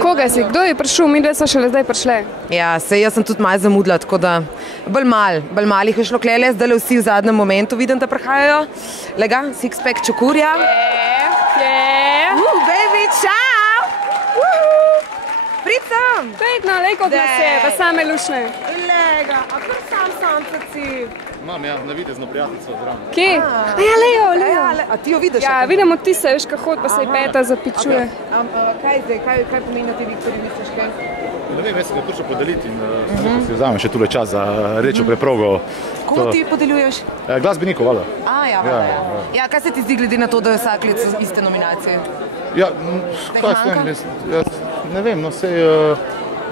Koga si? Kdo je prišel? Mi dve so šele zdaj prišle. Ja, jaz sem tudi malo zamudila, tako da bolj malih je šlo klele, zdaj vsi v zadnjem momentu vidim, da prihajajo. Lega, six-pack čokurja. Baby, čau! Pridem! Pejtno, lej kot nas je, pa same lušne. Lega, a kar sam si? Imam, ja, navidezno prijateljico zraven. Kje? Ja, Lejo. A ti jo vidiš? Ja, vidim od tise, veš, kaj hod, pa se je peta zapičuje. Kaj zdaj, kaj pomeni na ti Viktorji, misliš kaj? Ne vem, jaz se ga tušel podeliti in si vzamem še tule čas za rečo preprogo. Komu ti podeljuješ? Glasbeniku, valjda. Ja, kaj se ti zdi glede na to, da je vsak let iste nominacije? Ja, kaj sem, jaz ne vem, no sej,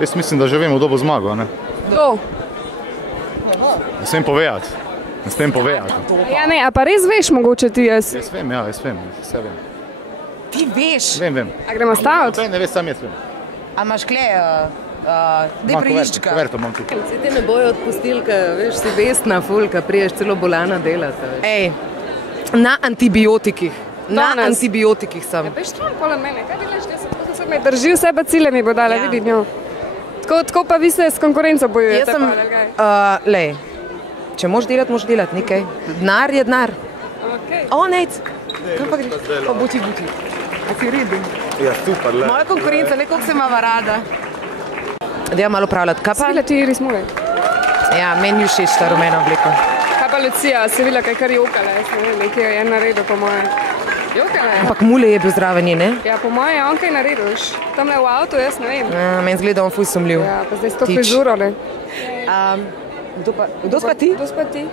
jaz mislim, da že vemo, kdo bo zmagal, ne? Kdo? Ne smem povedati. Ja ne, a pa res veš mogoče ti jaz? Jaz vem, vse vem. Ti veš? Vem. A gremo staviti? Ne veš, sam jaz vem. A imaš kle, dej priliščka? Kuverto imam tukaj. Vsi te ne bojo odpustili, veš, si vestna fulka, priješ celo bolana delati. Ej, na antibiotikih. Na antibiotikih sem. Ja, veš, tron pola mene, kaj delaš, da se me drži vse pa cilje mi bo dala, vidi njo. Tako pa vi se s konkurenco bojujete? Jaz sem, lej, če moš delati, nekaj. Denar je denar. O, nec. Kaj pa gre? Pa buči. A si redi? Ja, super, le. Moja konkurenca, koliko se imava rada. Dejam malo pravljati. Kaj pa? Svila ti res mule. Ja, meni je všeč ta rumena oblika. Kaj pa Lucija, se vila kaj kar jokala, jaz ne vem, nekaj je naredil po moje. Jokala je. Ampak mule je bil zraven nje, ne? Ja, po moje je on kaj naredil. Tamle v avtu, jaz ne vem. Meni zgleda on ful sumljiv. Ja, pa zdaj s to frizuro, ne. Kdo spa ti? Kdo spa ti?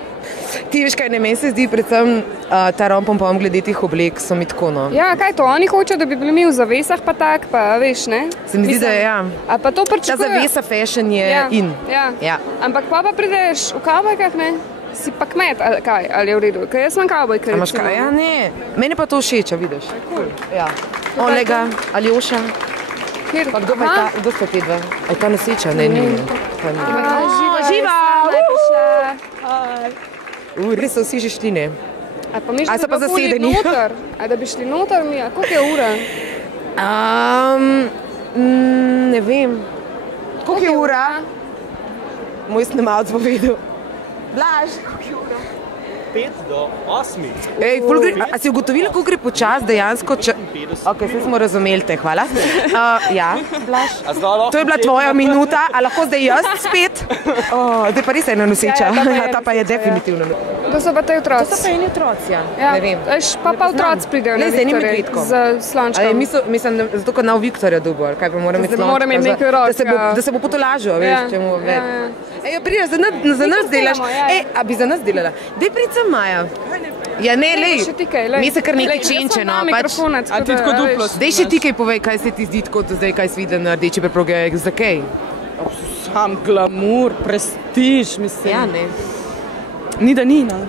Ti veš kaj, ne, meni se zdi predvsem ta rompom glede tih oblek so mi tako, no. Ja, kaj to, oni hočejo, da bi bili mi v zavesah pa tak, pa veš, ne? Se mi zdi, da je, ja. A pa to pričakujejo? Ta zavesa fashion je in. Ja. Ampak pa prideš v kavbojkah, ne? Si pa kmet, ali kaj, ali je v redu? Kaj jaz imam kavbojke, recimo. A imaš kaj? Ja, ne. Meni pa to všeč, vidiš. Ja. Olega, Aljoša. Kjer? Pa kdo sta te dva? A je ta noseča? Ne, ni. Živa! Res so vsi že šli, ne? A pa mi so pa zasedeni? A da bi šli noter mi, a koliko je ura? Ne vem. Koliko je ura? Moj snemalc bo vedel. Blaž, koliko je ura? 5 do 8. Ej, a si ugotovila, kako gre počas dejansko? Ok, vse smo razumeli te, hvala. Ja, Blaž. To je bila tvoja minuta, a lahko zdaj jaz spet? Zdaj pa res ena noseča, ta pa je definitivno. To so pa te otroci. To so pa eni otroci, ja. Ne vem. Pa otroci pridejo na Viktorje z slončkom. Mislim, zato kot na Viktorja dubo, ali kaj pa moram imeti slončka. Moram imeti nekaj roke. Da se bo potolažil, veš, če mu več. Ej, prideš, za nas delaš. Ej, a bi za nas delala? Dej pridem, Maja. Ja, ne, lej. Mi se kar nekaj čenče, no. A ti tako duplo. Dej še ti kaj povej, kaj se ti zdi, kot zdaj, kaj si videla na rdeči preproge, za kaj? Sam glamour, prestiž, mislim. Ja, ne. Ni da ni, no.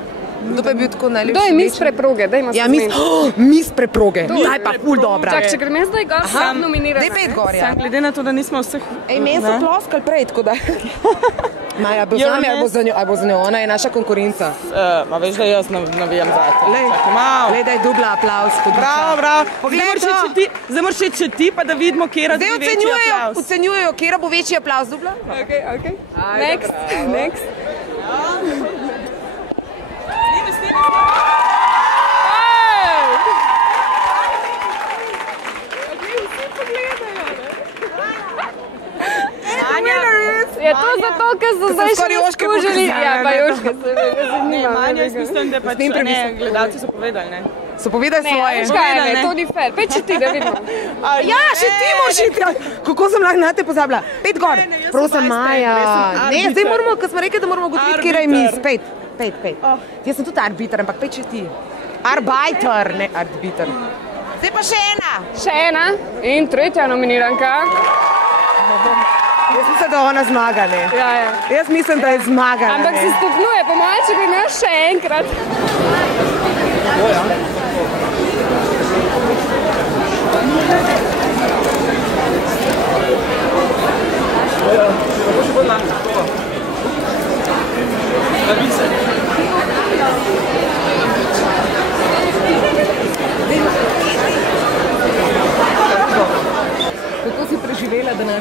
Kdo pa je bil tako najlepši? Kdo je mis preproge? Ja, mis preproge. Ta je pa ful dobra. Čak, če grem jaz zdaj gor, sam nominirana. Dej 5 gor, ja. Sam glede na to, da nismo vseh... Ej, meni so ploskali prej, tako da... Maja, bo z nami, ali bo za njo, ona je naša konkurenca. Ma veš, da jaz navijam zate. Lej, daj dubla aplavz. Bravo. Zdaj moraš še če ti, pa da vidimo, kjera dobi večji aplavz. Zdaj ocenjujejo, kjera bo večji aplavz, dubla. Ok. Next. Je to zato, ker so zdaj še skužili? Ja, pa Joška se zanima. Manja, jaz mislim, da pač ne, gledalci so povedali, ne? So povedali svoje. Ne, to ni fair. Pej, če ti, da vidimo. Ja, še ti moraš iti. Kako sem lahko na te pozabila? 5 gor. Prosim, Maja. Ne, zdaj moramo, ko smo rekli, da moramo gotoviti, kjer je mis. 5. Jaz sem tudi arbiter, ampak 5 še ti. Arbiter, ne arbiter. Zdaj pa še ena. Še ena in tretja nominiranka. Jaz mislim, da ona zmaga, ne? Ja. Jaz mislim, da je zmagala, ne? Ampak se stopnjuje, po moje, če bi imel še enkrat.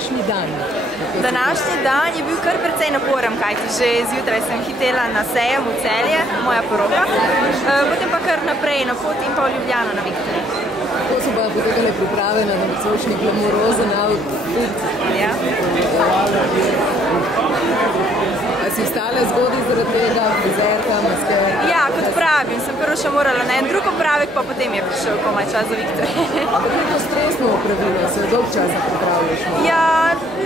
današnji dan? Današnji dan je bil kar precej naporen, kajti že zjutraj sem hitela na sejem v Celje, moja poroka, potem pa kar naprej na pot in pa v Ljubljano na Viktorje. Kako so pa potekale priprave na nocojšnji glamurozen outfit? Ja. A si vstala zgodaj zaradi tega, frizerka, masker? Ja, kot pravim, sem prvo še morala na en drug opravek, pa potem je prišel komaj čas za Viktorje. Kako stresno opravilo, se dolg časa pripravljaš? Ja,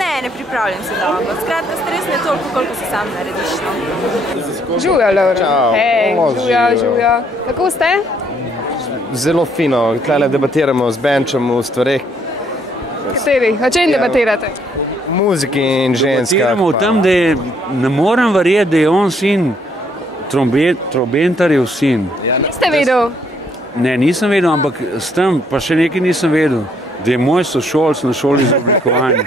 ne pripravljam se dolgo. Skratka, stres ne toliko, koliko si sam narediš. Živjo, Laura. Čau. Hej, živjo. Kako ste? Zelo fino, tukaj debatiramo z Benčem v stvareh. Kateri? O čem debatirate? Muziki in ženska. Debatiramo o tem, da ne morem verjeti, da je on sin, trombetarjev sin. Niste vedel? Ne, nisem vedel, ampak s tem pa še nekaj nisem vedel, da je moj sošolc na šoli za oblikovanje.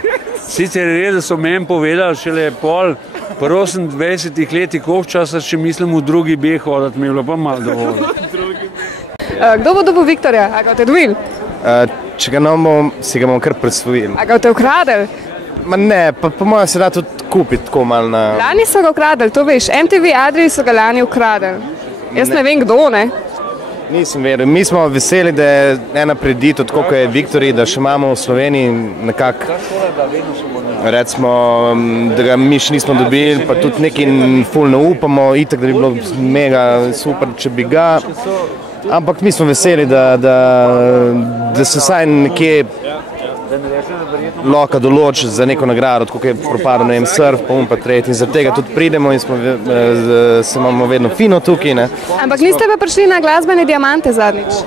Sicer je res, da so meni povedali šele pol, pa 28 letih, koliko časa še mislim v drugi B hoditi, mi je bilo pa malo dovolj. Kdo bo dobil Viktorja? A ga boste dobili? Če ga ne bomo, si ga bomo kar predsvojili. A ga boste ukradili? Ma ne, pa po mojem se da tudi kupiti tako malo na... Lani so ga ukradili, to veš. MTV Adrii so ga lani ukradili. Jaz ne vem kdo, ne? Nisem vedel. Mi smo veseli, da je ena preditev, tako kot je Viktorij, da še imamo v Sloveniji nekako, recimo, da ga mi še nismo dobili, pa tudi nekaj ful ne upamo, itak, da bi bilo mega super, če bi ga. Ampak mi smo veseli, da se vsaj nekje lahko določi za neko nagrado, tako kot je propadel, ne vem, surf, pa pa tretji. In zaradi tega tudi pridemo in se imamo vedno fino tukaj, ne. Ampak niste pa prišli na glasbene diamante zadnjič?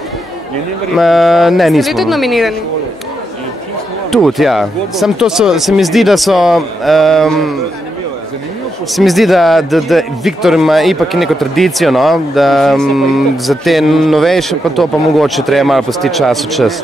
Ne, nismo. Ste bili tudi nominirani? Tudi, ja. Sam to se mi zdi, da so... Se mi zdi, da Viktor ima ipak neko tradicijo, no, da za te novejše pa to pa mogoče treba malo pustiti čas v čas.